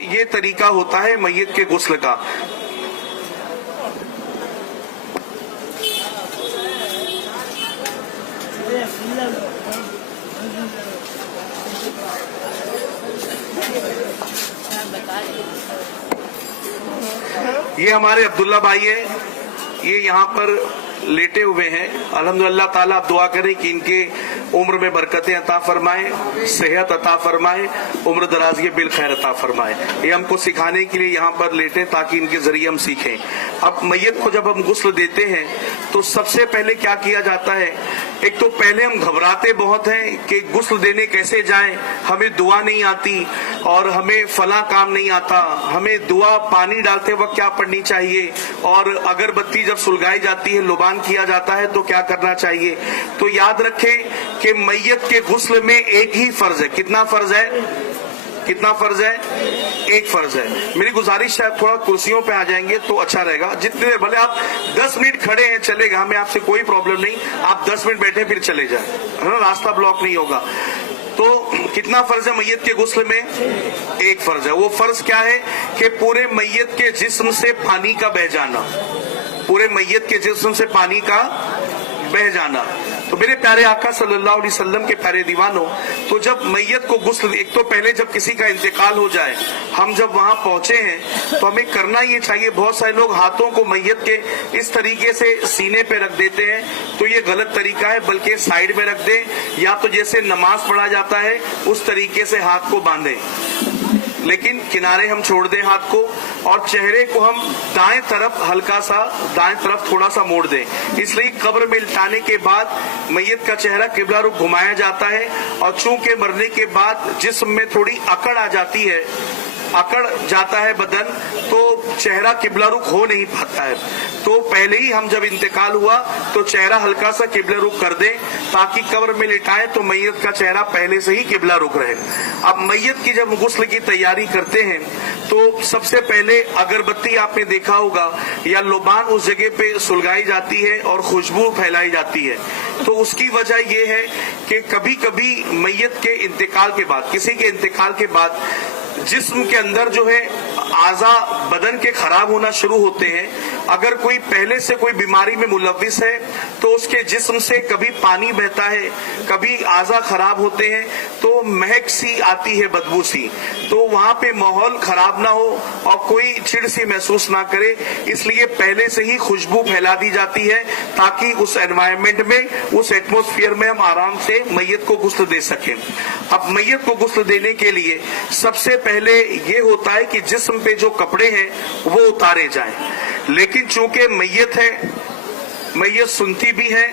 یہ طریقہ ہوتا ہے میت کے غسل کا۔ یہ ہمارے عبداللہ بھائی ہیں، یہ یہاں پر لیٹے ہوئے ہیں۔ الحمدللہ تعالیٰ آپ دعا کریں کہ ان کے عمر میں برکتیں عطا فرمائے، صحت عطا فرمائے، عمر درازی بالخیر عطا فرمائے۔ یہ ہم کو سکھانے کے لیے یہاں پر لیٹے تاکہ ان کے ذریعے ہم سیکھیں۔ اب میت کو جب ہم غسل دیتے ہیں تو سب سے پہلے کیا کیا جاتا ہے؟ ایک تو پہلے ہم گھبراتے بہت ہیں کہ غسل دینے کیسے جائیں، ہمیں دعا نہیں آتی اور ہمیں فلاں کام نہیں آتا، ہمیں دعا پانی ڈالتے وقت کیا پڑھنی چاہیے، اور اگر بتی جب سلگائی جاتی ہے لبان کیا جاتا ہے تو کیا کرنا چاہیے۔ تو یاد رکھیں کہ میت کے غسل میں ایک ہی فرض ہے۔ کتنا فرض ہے؟ کتنا فرض ہے؟ ایک فرض ہے۔ میری گزارش ہے تھوڑا کرسیوں پہ آ جائیں گے تو اچھا رہے گا۔ جتنے بھلے آپ 10 منٹ کھڑے ہیں چلے گا، ہمیں آپ سے کوئی پرابلم نہیں، آپ 10 منٹ بیٹھے پھر چلے جائیں، راستہ بلاک نہیں ہوگا۔ تو کتنا فرض ہے میت کے غسل میں؟ ایک فرض ہے۔ وہ فرض کیا ہے کہ پورے میت کے جسم سے پانی کا بہہ جانا، پورے میت کے جسم سے پانی کا بہہ جانا۔ تو میرے پیارے آقا صلی اللہ علیہ وسلم کے پیارے دیوانوں، تو جب میت کو غسل، ایک تو پہلے جب کسی کا انتقال ہو جائے، ہم جب وہاں پہنچے ہیں تو ہمیں کرنا یہ چاہیے، بہت سارے لوگ ہاتھوں کو میت کے اس طریقے سے سینے پہ رکھ دیتے ہیں، تو یہ غلط طریقہ ہے، بلکہ سائیڈ میں رکھ دیں، یا تو جیسے نماز پڑھا جاتا ہے اس طریقے سے ہاتھ کو باندھیں، لیکن کنارے ہم چھوڑ دیں ہاتھ کو، اور چہرے کو ہم دائیں طرف ہلکا سا، دائیں طرف تھوڑا سا موڑ دیں۔ اس لیے قبر میں لٹانے کے بعد میت کا چہرہ قبلہ رخ گھمایا جاتا ہے، اور چونکہ مرنے کے بعد جسم میں تھوڑی اکڑ آ جاتی ہے، اکڑ جاتا ہے بدن، تو چہرہ قبلہ رخ ہو نہیں پاتا ہے۔ تو پہلے ہی ہم جب انتقال ہوا تو چہرہ ہلکا سا قبلہ رخ کر دیں تاکہ قبر میں لٹائیں تو میت کا چہرہ پہلے سے ہی قبلہ رخ رہے۔ اب میت کی جب غسل کی تیاری کرتے ہیں تو سب سے پہلے اگربتی آپ نے دیکھا ہوگا یا لبان اس جگہ پہ سلگائی جاتی ہے اور خوشبو پھیلائی جاتی ہے۔ تو اس کی وجہ یہ ہے کہ کبھی کبھی میت کے انتقال کے بعد، کسی کے انتقال کے بعد جسم کے اندر جو ہے اعضاء بدن کے خراب ہونا شروع ہوتے ہیں۔ اگر کوئی پہلے سے کوئی بیماری میں ملوث ہے تو اس کے جسم سے کبھی پانی بہتا ہے، کبھی اعضاء خراب ہوتے ہیں، تو مہک سی آتی ہے، بدبو سی، تو وہاں پہ ماحول خراب نہ ہو اور کوئی چڑ سی محسوس نہ کرے، اس لیے پہلے سے ہی خوشبو پھیلا دی جاتی ہے تاکہ اس انوائرمنٹ میں، اس ایٹموسفیئر میں ہم آرام سے میت کو غسل دے سکیں۔ اب میت کو غسل دینے کے لیے سب سے پہلے یہ ہوتا ہے کہ جسم پہ جو کپڑے ہیں وہ اتارے جائیں، لیکن چونکہ میت ہے، میت سنتی بھی ہے،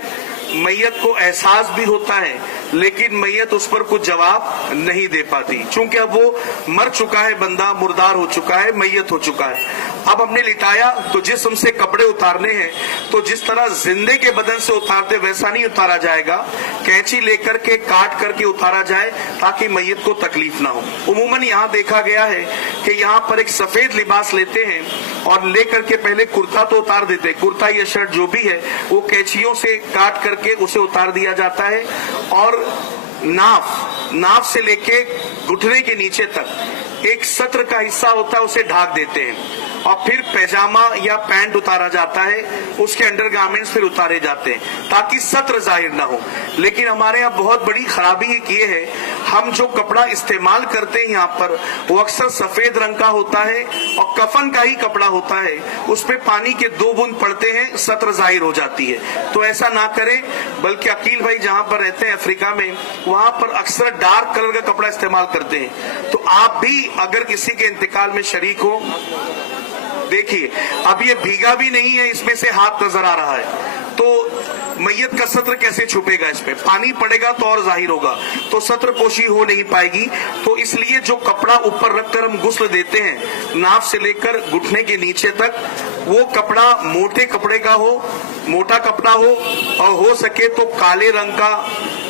میت کو احساس بھی ہوتا ہے، لیکن میت اس پر کچھ جواب نہیں دے پاتی، چونکہ اب وہ مر چکا ہے، بندہ مردار ہو چکا ہے، میت ہو چکا ہے۔ اب ہم نے لٹایا تو جسم سے کپڑے اتارنے ہیں، تو جس طرح زندے کے بدن سے اتارتے ویسا نہیں اتارا جائے گا، کینچی لے کر کے کاٹ کر کے اتارا جائے تاکہ میت کو تکلیف نہ ہو۔ عموماً یہاں دیکھا گیا ہے کہ یہاں پر ایک سفید لباس لیتے ہیں اور لے کر کے پہلے کرتا تو اتار دیتے ہیں، کرتا یا شرٹ جو بھی ہے وہ کینچیوں سے کاٹ کر کے اسے اتار دیا جاتا ہے، اور ناف سے لے کے گھٹنے کے نیچے تک ایک سطر کا حصہ ہوتا ہے اسے ڈھانک دیتے ہیں، اور پھر پیجامہ یا پینٹ اتارا جاتا ہے، اس کے انڈر گارمنٹس پھر اتارے جاتے ہیں تاکہ سطر ظاہر نہ ہو۔ لیکن ہمارے یہاں بہت بڑی خرابی یہ ہے، ہم جو کپڑا استعمال کرتے ہیں یہاں پر وہ اکثر سفید رنگ کا ہوتا ہے اور کفن کا ہی کپڑا ہوتا ہے، اس پہ پانی کے 2 بوند پڑتے ہیں، سطر ظاہر ہو جاتی ہے۔ تو ایسا نہ کریں، بلکہ عقیل بھائی جہاں پر رہتے ہیں افریقہ میں، وہاں پر اکثر ڈارک کلر کا کپڑا استعمال کرتے ہیں۔ تو آپ بھی اگر کسی کے انتقال میں شریک ہو، دیکھیے اب یہ بھیگا بھی نہیں ہے، اس میں سے ہاتھ نظر آ رہا ہے، تو میت کا سطر کیسے چھپے گا؟ اس پہ پانی پڑے گا تو اور ظاہر ہوگا، تو سطر پوشی ہو نہیں پائے گی۔ تو اس لیے جو کپڑا اوپر رکھ کر ہم غسل دیتے ہیں، ناف سے لے کر گھٹنے کے نیچے تک، وہ کپڑا موٹے کپڑے کا ہو، موٹا کپڑا ہو، اور ہو سکے تو کالے رنگ کا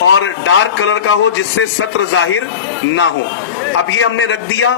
اور ڈارک کلر کا ہو جس سے سطر ظاہر نہ ہو۔ اب یہ ہم نے رکھ دیا۔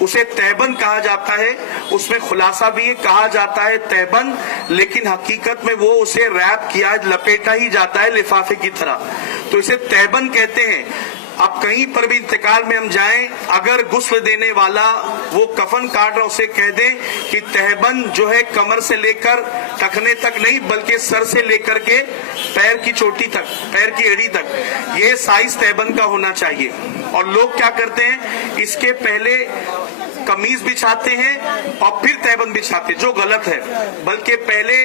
اسے تہبند کہا جاتا ہے. اس میں خلاصہ بھی یہ کہا جاتا ہے تہبند, لیکن حقیقت میں وہ اسے ریپ کیا لپیٹا ہی جاتا ہے لفافے کی طرح, تو اسے تہبند کہتے ہیں. اب کہیں پر بھی انتقال میں ہم جائیں, اگر غسل دینے والا وہ کفن کاٹ رہا اسے کہہ دیں کہ تہبند جو ہے کمر سے لے کر ٹخنے تک نہیں, بلکہ سر سے لے کر کے پیر کی چوٹی تک, پیر کی ایڑی تک, یہ سائز تہبند کا ہونا چاہیے. اور لوگ کیا کرتے ہیں, اس کے پہلے قمیض بچھاتے ہیں اور پھر تہبند بچھاتے ہیں, جو غلط ہے. بلکہ پہلے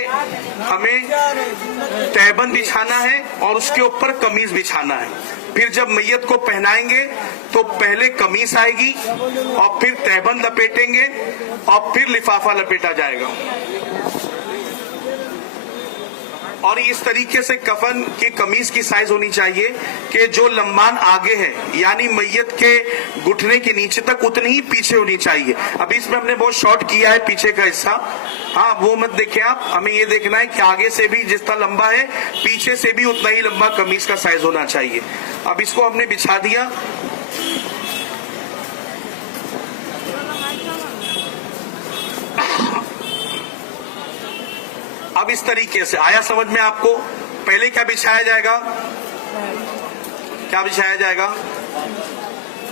ہمیں تہبند بچھانا ہے اور اس کے اوپر قمیض بچھانا ہے. پھر جب میت کو پہنائیں گے تو پہلے قمیص آئے گی اور پھر تہبند لپیٹیں گے اور پھر لفافہ لپیٹا جائے گا. اور اس طریقے سے کفن کی قمیص کی سائز ہونی چاہیے کہ جو لمبان آگے ہے, یعنی میت کے گھٹنے کے نیچے تک, اتنی ہی پیچھے ہونی چاہیے. ابھی اس میں ہم نے بہت شارٹ کیا ہے پیچھے کا حصہ, ہاں وہ مت دیکھیں آپ. ہمیں یہ دیکھنا ہے کہ آگے سے بھی جس طرح لمبا ہے پیچھے سے بھی اتنا ہی لمبا قمیص کا سائز ہونا چاہیے. اب اس کو ہم نے بچھا دیا. اب اس طریقے سے آیا سمجھ میں آپ کو. پہلے کیا بچھایا جائے گا, کیا بچھایا جائے گا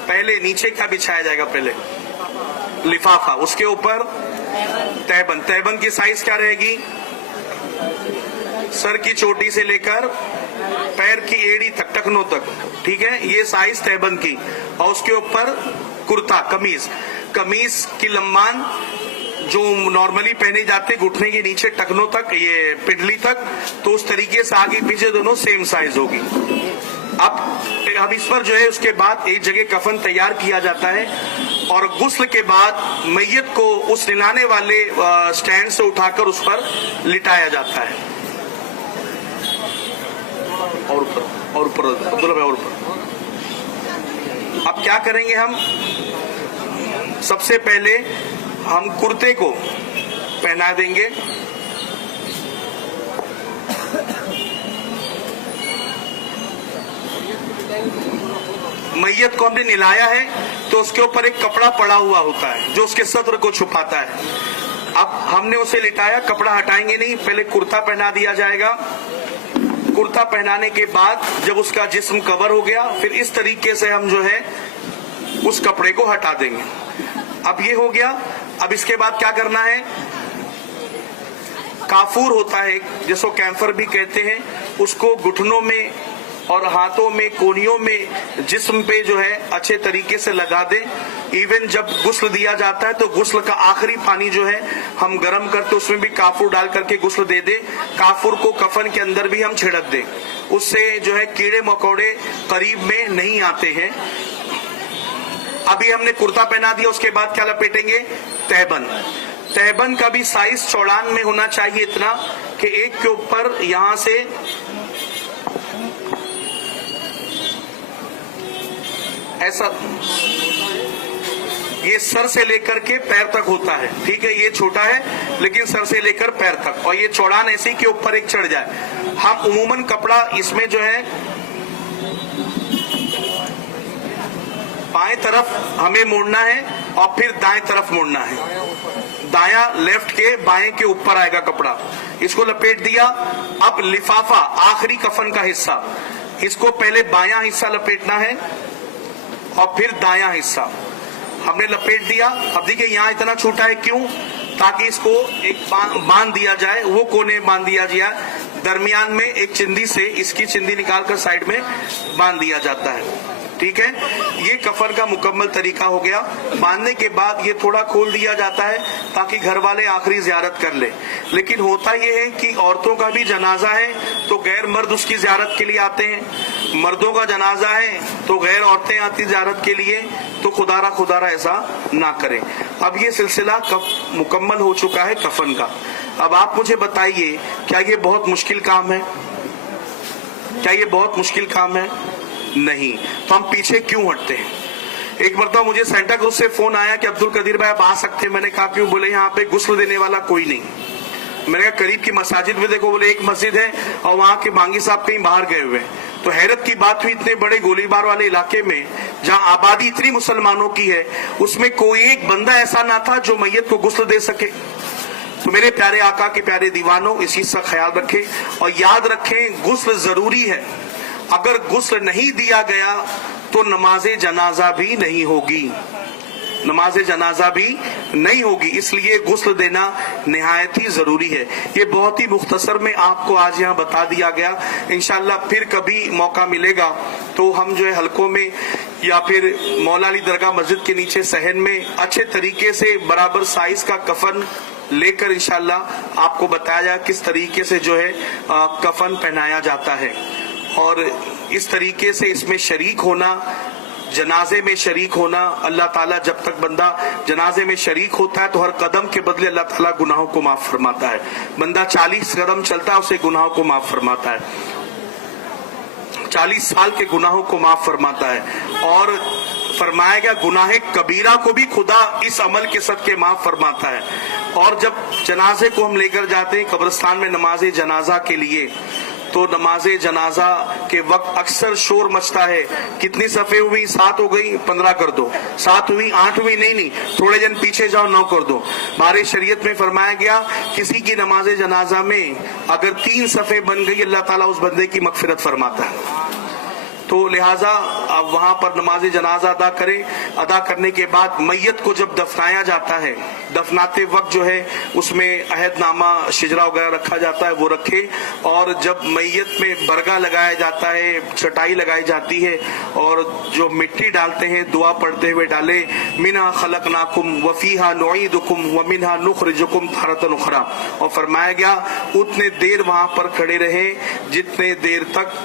پہلے, نیچے کیا بچھایا جائے گا پہلے, لفافہ, اس کے اوپر تہبند. تہبند کی سائز کیا رہے گی, سر کی چوٹی سے لے کر پیر کی ایڑی تک, ٹخنوں تک, ٹھیک ہے, یہ سائز تہبند کی. اور اس کے اوپر کرتا, قمیض. قمیض کی لمبان جو نارملی پہنے جاتے گھٹنے کے نیچے ٹخنوں تک, یہ پڈلی تک, تو اس طریقے سے آگے پیچھے دونوں سیم سائز ہوگی. اب اس پر جو ہے اس کے بعد ایک جگہ کفن تیار کیا جاتا ہے اور غسل کے بعد میت کو اس نلانے والے سٹینڈ سے اٹھا کر اس پر لٹایا جاتا ہے. اور اوپر عبداللہ بھائی, اور اوپر. اب کیا کریں گے ہم, سب سے پہلے ہم کرتے کو پہنا دیں گے. میت کو ہم نے نلایا ہے تو اس کے اوپر ایک کپڑا پڑا ہوا ہوتا ہے جو اس کے صدر کو چھپاتا ہے. اب ہم نے اسے لٹایا, کپڑا ہٹائیں گے نہیں, پہلے کرتا پہنا دیا جائے گا. کرتا پہنانے کے بعد جب اس کا جسم کور ہو گیا, پھر اس طریقے سے ہم جو ہے اس کپڑے کو ہٹا دیں گے. اب یہ ہو گیا. اب اس کے بعد کیا کرنا ہے, کافور ہوتا ہے جس کو کیمفر بھی کہتے ہیں, اس کو گھٹنوں میں اور ہاتھوں میں, کونیوں میں, جسم پہ جو ہے اچھے طریقے سے لگا دیں. ایون جب غسل دیا جاتا ہے تو غسل کا آخری پانی جو ہے ہم گرم کرتے اس میں بھی کافور ڈال کر کے غسل دے دیں. کافور کو کفن کے اندر بھی ہم چھڑک دیں, اس سے جو ہے کیڑے مکوڑے قریب میں نہیں آتے ہیں. ابھی ہم نے کرتا پہنا دیا, اس کے بعد کیا لپیٹیں گے, تہبند. تہبند کا بھی سائز چوڑان میں ہونا چاہیے اتنا کہ ایک کے اوپر یہاں سے ایسا, یہ سر سے لے کر کے پیر تک ہوتا ہے, ٹھیک ہے, یہ چھوٹا ہے لیکن سر سے لے کر پیر تک, اور یہ چوڑان ایسی کہ اوپر ایک چڑھ جائے. ہم عموماً کپڑا اس میں جو ہے بائیں طرف ہمیں موڑنا ہے اور پھر دائیں طرف موڑنا ہے. دایاں لیفٹ کے بائیں کے اوپر آئے گا کپڑا. اس کو لپیٹ دیا. اب لفافہ آخری کفن کا حصہ, اس کو پہلے بایاں حصہ لپیٹنا ہے اور پھر دایاں حصہ ہم نے لپیٹ دیا. اب دیکھیں یہاں اتنا چھوٹا ہے, کیوں, تاکہ اس کو ایک باندھ دیا جائے. وہ کونے باندھ دیا گیا, درمیان میں ایک چندی سے اس کی چندی نکال کر سائڈ میں باندھ دیا جاتا ہے, ٹھیک ہے. یہ کفن کا مکمل طریقہ ہو گیا. باندھنے کے بعد یہ تھوڑا کھول دیا جاتا ہے تاکہ گھر والے آخری زیارت کر لیں. لیکن ہوتا یہ ہے کہ عورتوں کا بھی جنازہ ہے تو غیر مرد اس کی زیارت کے لیے آتے ہیں, مردوں کا جنازہ ہے تو غیر عورتیں آتی زیارت کے لیے. تو خدارا ایسا نہ کریں. اب یہ سلسلہ مکمل ہو چکا ہے کفن کا. اب آپ مجھے بتائیے, کیا یہ بہت مشکل کام ہے, کیا یہ بہت مشکل کام ہے؟ نہیں. تو ہم پیچھے کیوں ہٹتے ہیں؟ ایک مرتبہ مجھے سینٹا کروز سے فون آیا کہ عبد القدیر بھائی آپ آ سکتے ہیں. میں نے کہا کیوں؟ بولے یہاں پہ غسل دینے والا کوئی نہیں. میں نے کہا قریب کی مساجد میں دیکھو. بولے ایک مسجد ہے اور وہاں کے بانگی صاحب کہیں باہر گئے ہوئے. تو حیرت کی بات ہوئی اتنے بڑے گولی بار والے علاقے میں جہاں آبادی اتنی مسلمانوں کی ہے اس میں کوئی ایک بندہ ایسا نہ تھا جو میت کو غسل دے سکے. تو میرے پیارے آقا کے پیارے دیوانوں اس چیز کا خیال رکھیں اور یاد رکھیں غسل ضروری ہے. اگر غسل نہیں دیا گیا تو نماز جنازہ بھی نہیں ہوگی، نماز جنازہ بھی نہیں ہوگی. اس لیے غسل دینا نہایت ہی ضروری ہے. یہ بہت ہی مختصر میں آپ کو آج یہاں بتا دیا گیا. انشاءاللہ پھر کبھی موقع ملے گا تو ہم جو ہے حلقوں میں یا پھر مولا علی درگاہ مسجد کے نیچے صحن میں اچھے طریقے سے برابر سائز کا کفن لے کر انشاءاللہ آپ کو بتایا جائے کس طریقے سے جو ہے کفن پہنایا جاتا ہے. اور اس طریقے سے اس میں شریک ہونا، جنازے میں شریک ہونا، اللہ تعالیٰ جب تک بندہ جنازے میں شریک ہوتا ہے تو ہر قدم کے بدلے اللہ تعالیٰ گناہوں کو معاف فرماتا ہے. بندہ 40 قدم چلتا ہے اسے گناہوں کو معاف فرماتا ہے، 40 سال کے گناہوں کو معاف فرماتا ہے. اور فرمایا گیا گناہ کبیرہ کو بھی خدا اس عمل کے صدقے معاف فرماتا ہے. اور جب جنازے کو ہم لے کر جاتے ہیں قبرستان میں نماز جنازہ کے لیے تو نماز جنازہ کے وقت اکثر شور مچتا ہے. کتنی صفیں ہوئی؟ 7 ہو گئی، 15 کر دو. 7 ہوئی، 8 ہوئی، نہیں تھوڑے جن پیچھے جاؤ، 9 کر دو. ہمارے شریعت میں فرمایا گیا کسی کی نماز جنازہ میں اگر 3 صفیں بن گئی اللہ تعالیٰ اس بندے کی مغفرت فرماتا ہے. تو لہٰذا اب وہاں پر نماز جنازہ ادا کریں. ادا کرنے کے بعد میت کو جب دفنایا جاتا ہے، دفناتے وقت جو ہے اس میں عہد نامہ شجرہ وغیرہ رکھا جاتا ہے، وہ رکھے. اور جب میت میں برگا لگایا جاتا ہے، چٹائی لگائی جاتی ہے اور جو مٹی ڈالتے ہیں دعا پڑھتے ہوئے ڈالے، منہا خلقناکم وفیہا نعیدکم ومنہا نخرجکم تارۃ اخری. اور فرمایا گیا اتنے دیر وہاں پر کھڑے رہے جتنے دیر تک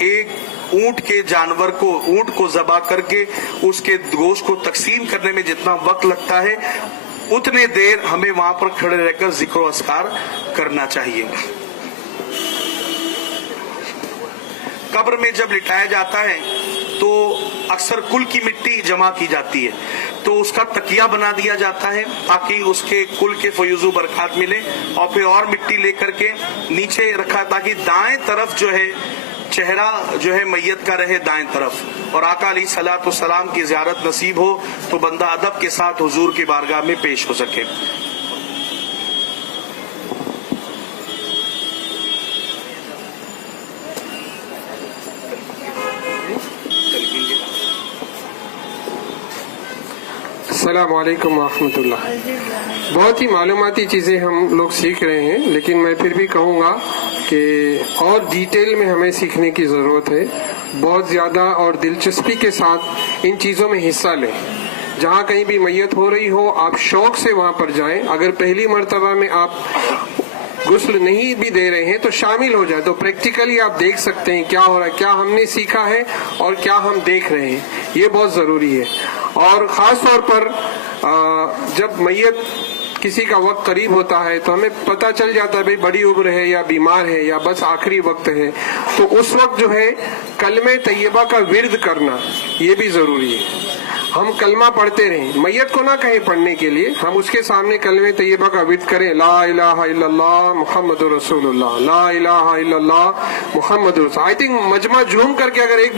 ایک اونٹ کے جانور کو، اونٹ کو ذبح کر کے اس کے گوشت کو تقسیم کرنے میں جتنا وقت لگتا ہے اتنے دیر ہمیں وہاں پر کھڑے رہ کر ذکر و اذکار کرنا چاہیے. قبر میں جب لٹایا جاتا ہے تو اکثر کل کی مٹی جمع کی جاتی ہے تو اس کا تکیہ بنا دیا جاتا ہے تاکہ اس کے کل کے فیوز و برکات ملے. اور پھر اور مٹی لے کر کے نیچے رکھا تاکہ دائیں طرف جو ہے چہرہ جو ہے میت کا رہے دائیں طرف، اور آقا علیہ الصلوۃ والسلام کی زیارت نصیب ہو تو بندہ ادب کے ساتھ حضور کی بارگاہ میں پیش ہو سکے. السلام علیکم ورحمۃ اللہ. بہت ہی معلوماتی چیزیں ہم لوگ سیکھ رہے ہیں، لیکن میں پھر بھی کہوں گا کہ اور ڈیٹیل میں ہمیں سیکھنے کی ضرورت ہے. بہت زیادہ اور دلچسپی کے ساتھ ان چیزوں میں حصہ لیں. جہاں کہیں بھی میت ہو رہی ہو آپ شوق سے وہاں پر جائیں. اگر پہلی مرتبہ میں آپ غسل نہیں بھی دے رہے ہیں تو شامل ہو جائے، تو پریکٹیکلی آپ دیکھ سکتے ہیں کیا ہو رہا ہے، کیا ہم نے سیکھا ہے اور کیا ہم دیکھ رہے ہیں. یہ بہت ضروری ہے. اور خاص طور پر جب میت کسی کا وقت قریب ہوتا ہے تو ہمیں پتہ چل جاتا ہے بھئی بڑی عمر ہے یا بیمار ہے یا بس آخری وقت ہے، تو اس وقت جو ہے کلمہ طیبہ کا ورد کرنا یہ بھی ضروری ہے. ہم کلمہ پڑھتے رہیں، میت کو نہ کہیں پڑھنے کے لیے، ہم اس کے سامنے کلمہ طیبہ کا ورد کریں. لا الہ الا اللہ محمد رسول اللہ، لا الہ الا اللہ محمد رسول. آئی تھنک مجمع جھوم کر کے اگر ایک